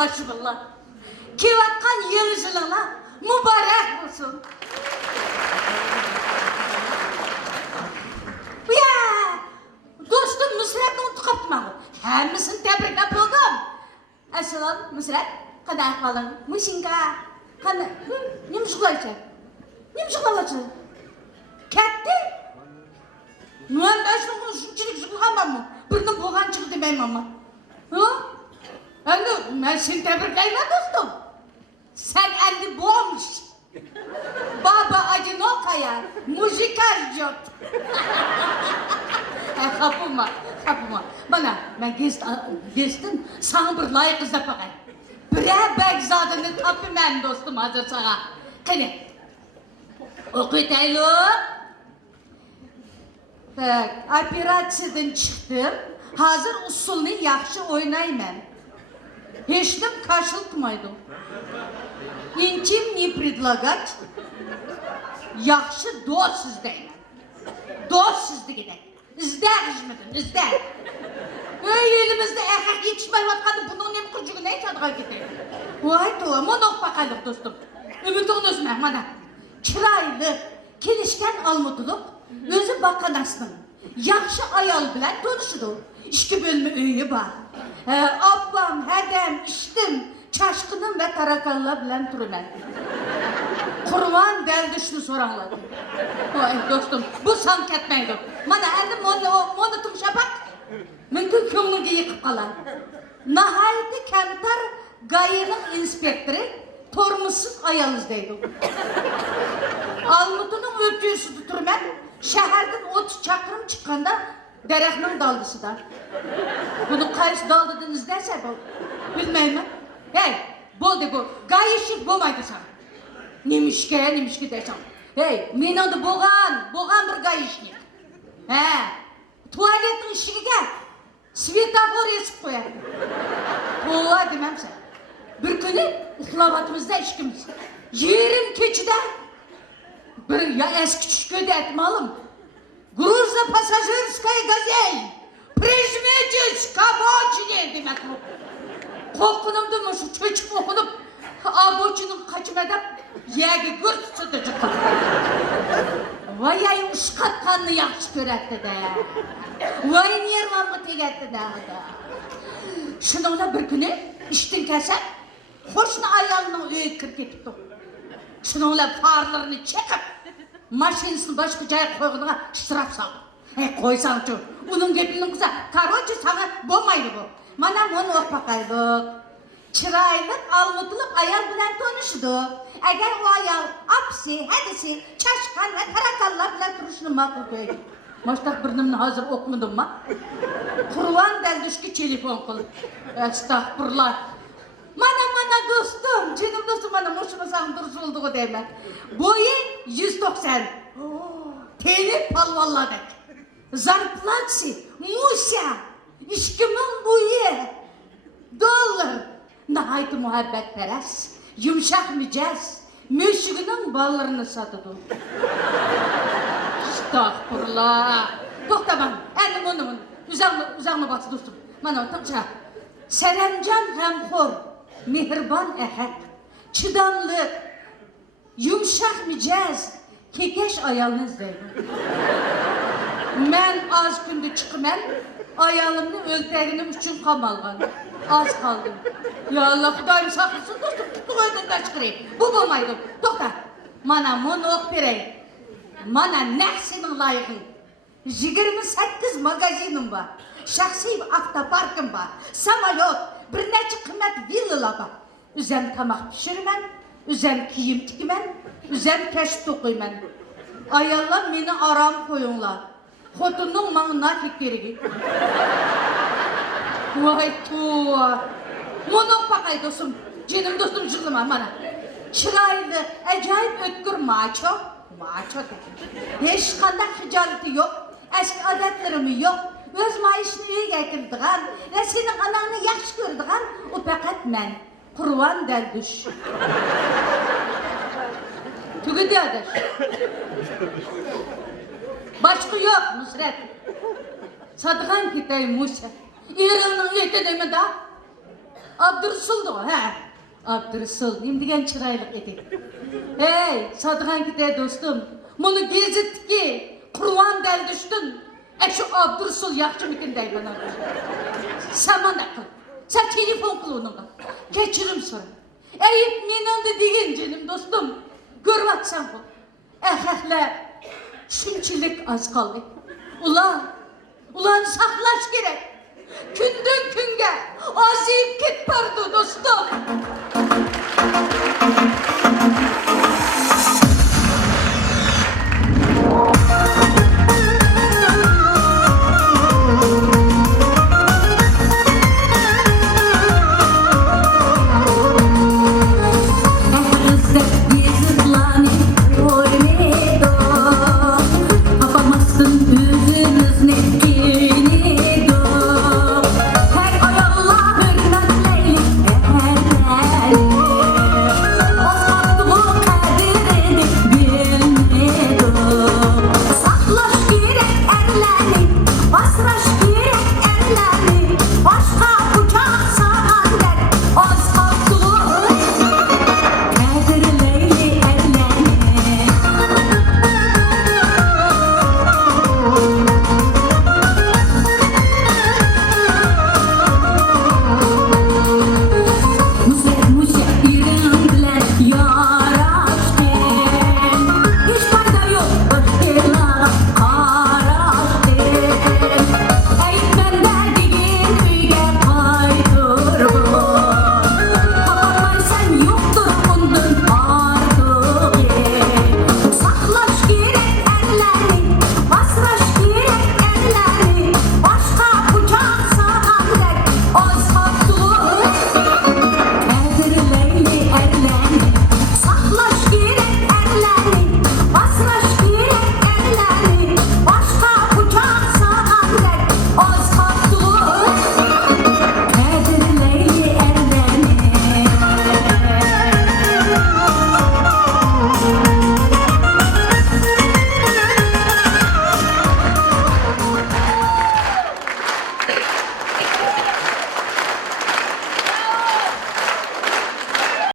maşallah. Kevatkan yeni жылыңа mübarek olsun. Ya, dostum Nusret'ni unutup kaptım ağır. Hemmisini tebrikle buldum. Asılım Nusret, kadar kalın. Muşinka, kadar, ne mışıklayacak? Ne mışıklayacak? Ketti. Nuen daşın şunçilik şıkılgan mı? Birinin boğan çıktı demeyim ama. Hı? Ben seni tebrikleyim dostum. Sen endi boğmuş. Baba одинокая, мужика ждет. Kapılma. Bana, ben geçtim, sana bir layık izle bakayım. Bire Begzadını tapım ben dostum hazır sana. Kene, okuyayım. Operatsiyadan çıktım, hazır usulunu yaxşı oynayım. Hiçtim karşılıkmaydım. İntim ne предлагать? Yaxşı dost sizdeyin. Dost sizde gidin. İzler hizmetin, izler. Öyle elimizde erkek yetişmeyi vatkanı bunun ne kurcuğu ne çadığa gidiyor. Vay doğru, monok bakalım dostum. Ümit'in özme, bana. Çıraylı, kelişken almutuluk, özü bakanasının. Yaxşı ayal bilen donuşudu. İşki bölümü öyle var. Ablam, hedem, iştim, çaşkınım ve tarakanla bilen turunum. Kurban deldişini soranlar. Vay dostum, bu sank etmeydi. Bana elim onu tumşapak, mümkün kömlüğü yıkıp kalan. Nahayeti kemtar gayının inspektörü tormusuz ayağınızdaydı. Almutunun öpüyorsu tuturmen, şehirden 30 çakırım çıkkanda dereknin daldısı da. Bunu kayısı daldırdınız derse bu, bilmeyim mi? Hey, bol de bu, gayışık bulmaydı sana. Nemişke desem. Hey, men onu boğan bir gayışnik. Tuvaletin işine gel. Svetofor esip koyar. Boğa demem sen. Bir günü ıhlavatımızda işkimiz. Yerim keçide. Bir ya eski çüşköde etmalım. Груза пассажирская газель. Прижмитесь к обочине demek bu. Korkunumdu mu şu çocuk okunup aboçinin kaçmadan yegi gürt tutucu kalır. Vay ay uşkatkanını yaxşı göretti de. Vay nervanımı tegetti de. Şununla bir günü işten kelsem hoşuna ayağının öğü kırk etipti. Şununla farlarını çekip maşinesini başka caya koyduğuna şıraf saldı. Koysan şu, onun gepinin kısa, karoçı sana bulmaydı bu. Manam onu ok bakaydı. Çıraylık, almutuluk ayar bilen konuşdu. Eğer o ayar apsi, hedisi, çaşkan ve tarakallar bilen duruşunu makul koydu. Maçtak burnumunu hazır okudum ma. Kurvan deldüşki telefon kılıp. Estağfurullah. Mana dostum, canım dostum bana hoşuma sağın duruş olduğu derler. Boyu 190. Teni palvalladık. Zarplatsi, Musa, işkimin boyu. Dollar. Nahaydı muhabbet peres. Yumuşak micaz. Müşrinin ballarını satıdı. Estağfurullah. Toxtaman, elim onu. Uzağına batı dostum. Bana oturca. Seremcan remxor, mehriban ehek, çıdamlık, yumuşak micaz, kekeş ayalınızdayım. Ben az günde çıkımen, ayalımın ölteğini üçün kamalgan. Az kaldım. Ya Allah, Xudayım saklasın dostum, tuttu öldünden çıkırayım. Bu bulmaydım. Toxta, mana monok vereyim. Mana nəhsinin layıqın. 28 magazinim var. Şahsi avtoparkım var. Samolyot, bir neçe kıymet villalar var. Üzem tamak pişirmen, üzem kiyim tikmen, üzem keşif tokuyman. Ayallar beni aram koyunlar. Xotunun mağına kekleri. Vay tuğa. Monok bakay dostum, canım dostum cırlıma bana. Çıraylı, acayip ötkür maço. Maço dedim. Hiç kandak hicaleti yok, eski adetlerimi yok. Öz maişini iyi getirdiğen ve senin ananı yaxşı gördüğen o fakat ben. Kurban derdiş. Tügü derdiş. Başka yok Nusret. Sadıkan kitayı Musa. İran'ın eti deme da. Abdursuldu o, he. Abdursul, neyim çıraylık edi. Hey, Sadıkan gide dostum. Bunu gezittik ki, kurvan del düştün. Şu Abdursul yakçı mıkın dey bana. Sen bana kıl. Sen telefon kıl onunla. Geçirim sonra. Eyüp minandı degen canım dostum. Görmezsen bu. Ehehler. Şunçilik az kaldı. Ulan saklaş gerek. Günden günge azıyıp git bardı dostum. Saklaş gerek erlenik, basraş